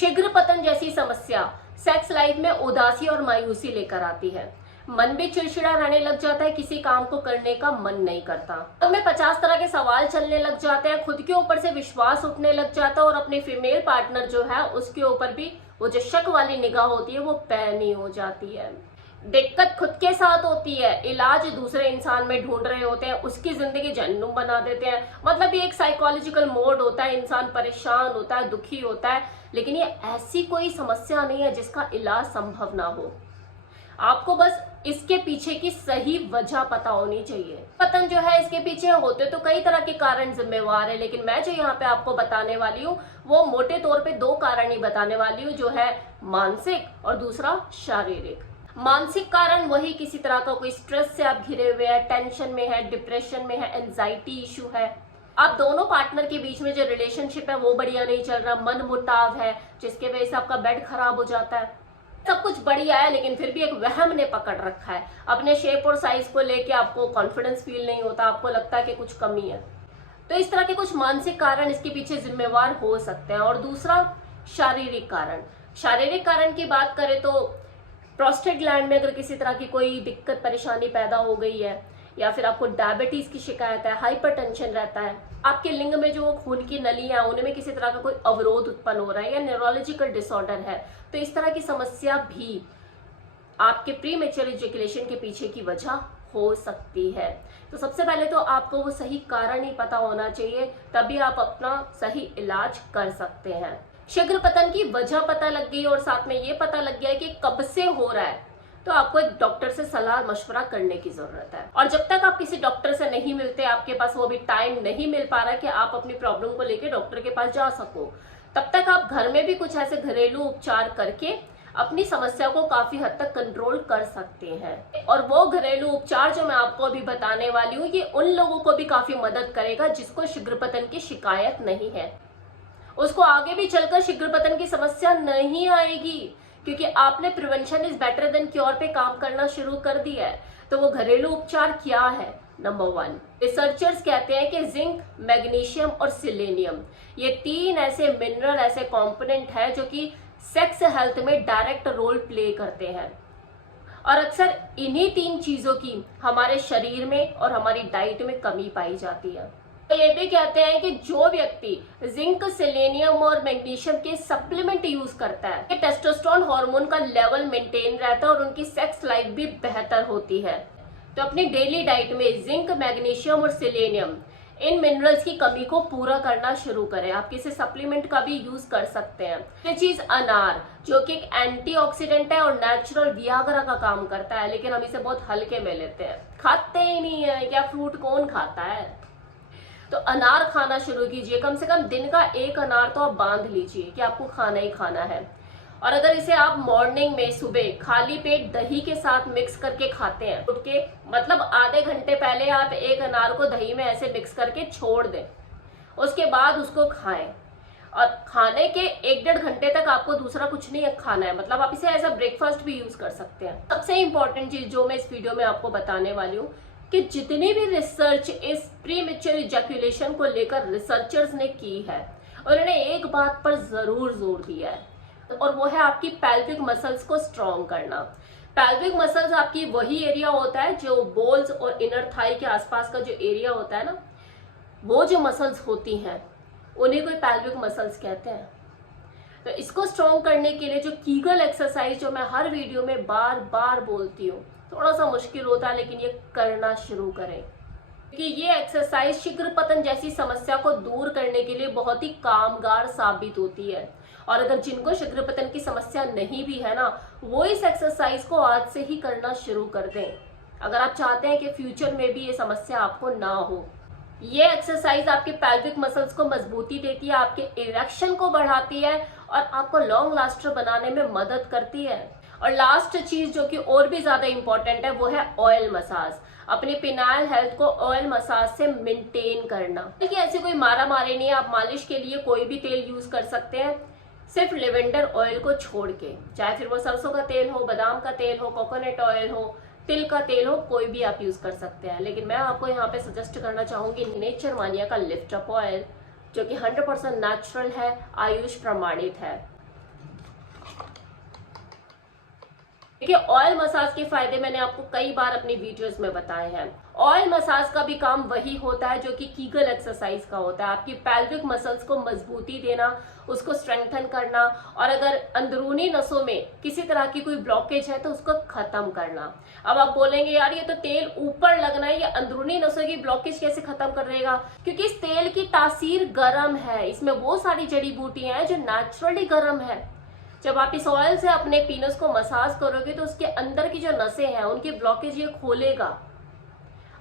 शीघ्र पतन जैसी समस्या सेक्स लाइफ में उदासी और मायूसी लेकर आती है। मन भी चिड़चिड़ा रहने लग जाता है, किसी काम को करने का मन नहीं करता। तो में 50 तरह के सवाल चलने लग जाते हैं, खुद के ऊपर से विश्वास उठने लग जाता है और अपने फीमेल पार्टनर जो है उसके ऊपर भी वो जो शक वाली निगाह होती है वो पैनी हो जाती है। दिक्कत खुद के साथ होती है, इलाज दूसरे इंसान में ढूंढ रहे होते हैं, उसकी जिंदगी जहन्नुम बना देते हैं। मतलब ये एक साइकोलॉजिकल मोड होता है, इंसान परेशान होता है, दुखी होता है। लेकिन ये ऐसी कोई समस्या नहीं है जिसका इलाज संभव ना हो। आपको बस इसके पीछे की सही वजह पता होनी चाहिए। पतन जो है इसके पीछे होते तो कई तरह के कारण जिम्मेवार है, लेकिन मैं जो यहाँ पे आपको बताने वाली हूँ वो मोटे तौर पे 2 कारण ही बताने वाली हूँ, जो है मानसिक और दूसरा शारीरिक। मानसिक कारण वही किसी तरह का कोई स्ट्रेस से आप घिरे हुए हैं, टेंशन में है, डिप्रेशन में है, एंजाइटी इशू है, आप दोनों पार्टनर के बीच में जो रिलेशनशिप है वो बढ़िया नहीं चल रहा, मन मुटाव है जिसके वजह से आपका बेड खराब हो जाता है। सब कुछ बढ़िया है लेकिन फिर भी एक वहम ने पकड़ रखा है, अपने शेप और साइज को लेके आपको कॉन्फिडेंस फील नहीं होता, आपको लगता है कि कुछ कमी है। तो इस तरह के कुछ मानसिक कारण इसके पीछे जिम्मेवार हो सकते हैं। और दूसरा शारीरिक कारण। शारीरिक कारण की बात करें तो प्रोस्टेट ग्लैंड में अगर किसी तरह की कोई दिक्कत परेशानी पैदा हो गई है, या फिर आपको डायबिटीज की शिकायत है, हाइपरटेंशन रहता है, आपके लिंग में जो खून की नलियां हैं उनमें किसी तरह का कोई अवरोध उत्पन्न हो रहा है, या न्यूरोलॉजिकल डिसऑर्डर है, तो इस तरह की समस्या भी आपके प्रीमेच्योर इजैकुलेशन के पीछे की वजह हो सकती है। तो सबसे पहले तो आपको वो सही कारण ही पता होना चाहिए, तभी आप अपना सही इलाज कर सकते हैं। शीघ्र पतन की वजह पता लग गई और साथ में ये पता लग गया है कि कब से हो रहा है, तो आपको एक डॉक्टर से सलाह मशवरा करने की जरूरत है। और जब तक आप किसी डॉक्टर से नहीं मिलते, आपके पास वो भी टाइम नहीं मिल पा रहा है कि आप अपनी प्रॉब्लम को लेकर डॉक्टर के पास जा सको, तब तक आप घर में भी कुछ ऐसे घरेलू उपचार करके अपनी समस्या को काफी हद तक कंट्रोल कर सकते हैं। और वो घरेलू उपचार जो मैं आपको अभी बताने वाली हूँ ये उन लोगों को भी काफी मदद करेगा जिसको शीघ्र पतन की शिकायत नहीं है, उसको आगे भी चलकर शीघ्र पतन की समस्या नहीं आएगी, क्योंकि आपने prevention is better than cure पे काम करना शुरू कर दिया है। तो वो घरेलू उपचार क्या है? नंबर 1, रिसर्चर्स कहते हैं कि जिंक, मैग्नीशियम और सिलेनियम ये 3 ऐसे मिनरल, ऐसे कंपोनेंट है जो कि सेक्स हेल्थ में डायरेक्ट रोल प्ले करते हैं। और अक्सर इन्हीं 3 चीजों की हमारे शरीर में और हमारी डाइट में कमी पाई जाती है। तो ये भी कहते हैं कि जो व्यक्ति जिंक, सेलेनियम और मैग्नीशियम के सप्लीमेंट यूज करता है, टेस्टोस्टेरोन हार्मोन का लेवल मेंटेन रहता है और उनकी सेक्स लाइफ भी बेहतर होती है। तो अपनी डेली डाइट में जिंक, मैग्नीशियम और सेलेनियम इन मिनरल्स की कमी को पूरा करना शुरू करें। आप किसी सप्लीमेंट का भी यूज कर सकते हैं। ये चीज अनार, जो कि एक एंटीऑक्सीडेंट है और नेचुरल वियाग्रा का काम करता है, लेकिन हम इसे बहुत हल्के में लेते हैं, खाते ही नहीं है। क्या फ्रूट कौन खाता है? तो अनार खाना शुरू कीजिए। कम से कम दिन का 1 अनार तो आप बांध लीजिए कि आपको खाना ही खाना है। और अगर इसे आप मॉर्निंग में सुबह खाली पेट दही के साथ मिक्स करके खाते हैं, उठ के मतलब आधे घंटे पहले आप 1 अनार को दही में ऐसे मिक्स करके छोड़ दें, उसके बाद उसको खाएं। और खाने के 1-1.5 घंटे तक आपको दूसरा कुछ नहीं खाना है, मतलब आप इसे एज अ ब्रेकफास्ट भी यूज कर सकते हैं। सबसे इंपॉर्टेंट चीज जो मैं इस वीडियो में आपको बताने वाली हूँ कि जितनी भी रिसर्च इस प्रीमेच्योर इजैकुलेशन को लेकर रिसर्चर्स ने की है, उन्होंने एक बात पर जरूर जोर दिया है, और वो है आपकी पेल्विक मसल्स को स्ट्रॉन्ग करना। पेल्विक मसल्स आपकी वही एरिया होता है जो बोल्स और इनर थाई के आसपास का जो एरिया होता है ना, वो जो मसल्स होती हैं उन्हीं को पेल्विक मसल्स कहते हैं। तो इसको स्ट्रॉन्ग करने के लिए जो कीगल एक्सरसाइज जो मैं हर वीडियो में बार बार बोलती हूँ, थोड़ा सा मुश्किल होता है लेकिन ये करना शुरू करें, क्योंकि ये एक्सरसाइज शीघ्र पतन जैसी समस्या को दूर करने के लिए बहुत ही कामगार साबित होती है। और अगर जिनको शीघ्र पतन की समस्या नहीं भी है ना, वो इस एक्सरसाइज को आज से ही करना शुरू कर दें, अगर आप चाहते हैं कि फ्यूचर में भी ये समस्या आपको ना हो। ये एक्सरसाइज आपके पेल्विक मसल्स को मजबूती देती है, आपके इरेक्शन को बढ़ाती है और आपको लॉन्ग लास्टर बनाने में मदद करती है। और लास्ट चीज जो कि और भी ज्यादा इंपॉर्टेंट है वो है ऑयल मसाज। अपनी पिनाइल हेल्थ को ऑयल मसाज से मेंटेन करना। देखिए ऐसी कोई मारा मारी नहीं है, आप मालिश के लिए कोई भी तेल यूज कर सकते हैं, सिर्फ लेवेंडर ऑयल को छोड़ के, चाहे फिर वो सरसों का तेल हो, बादाम का तेल हो, कोकोनट ऑयल हो, तिल का तेल हो, कोई भी आप यूज कर सकते हैं। लेकिन मैं आपको यहाँ पे सजेस्ट करना चाहूंगी नेचर मानिया का लिफ्ट अप ऑयल, जो कि 100% नेचुरल है, आयुष प्रमाणित है। देखिए, ऑयल मसाज के फायदे मैंने आपको कई बार अपनी वीडियोस में बताए हैं। ऑयल मसाज का भी काम वही होता है जो कि कीगल एक्सरसाइज का होता है, आपकी पेल्विक मसल्स को मजबूती देना, उसको स्ट्रेंथन करना, और अगर अंदरूनी नसों में किसी तरह की कोई ब्लॉकेज है तो उसको खत्म करना। अब आप बोलेंगे यार ये तो तेल ऊपर लगना है, ये अंदरूनी नसों की ब्लॉकेज कैसे खत्म कर देगा? क्योंकि इस तेल की तासीर गर्म है, इसमें वो सारी जड़ी बूटियां हैं जो नेचुरली गर्म है। जब आप इस ऑयल से अपने पीनस को मसाज करोगे तो उसके अंदर की जो नसें हैं उनकी ब्लॉकेज ये खोलेगा,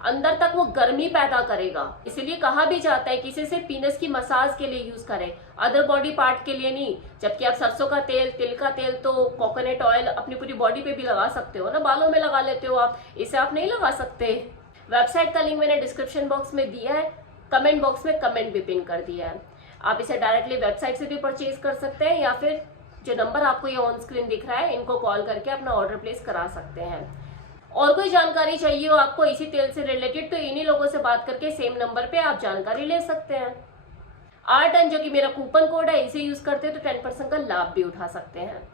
अंदर तक वो गर्मी पैदा करेगा। इसलिए कहा भी जाता है कि इसे पीनस की मसाज के लिए यूज करें, अदर बॉडी पार्ट के लिए नहीं। जबकि आप सरसों का तेल, तिल का तेल, तो कोकोनट ऑयल अपनी पूरी बॉडी पे भी लगा सकते हो ना, बालों में लगा लेते हो आप, इसे आप नहीं लगा सकते। वेबसाइट का लिंक मैंने डिस्क्रिप्शन बॉक्स में दिया है, कमेंट बॉक्स में कमेंट भी पिन कर दिया है। आप इसे डायरेक्टली वेबसाइट से भी परचेज कर सकते हैं, या फिर जो नंबर आपको ये ऑन स्क्रीन दिख रहा है इनको कॉल करके अपना ऑर्डर प्लेस करा सकते हैं। और कोई जानकारी चाहिए हो आपको इसी तेल से रिलेटेड तो इन्हीं लोगों से बात करके सेम नंबर पे आप जानकारी ले सकते हैं। R10 जो कि मेरा कूपन कोड है, इसे यूज करते हैं तो 10% का लाभ भी उठा सकते हैं।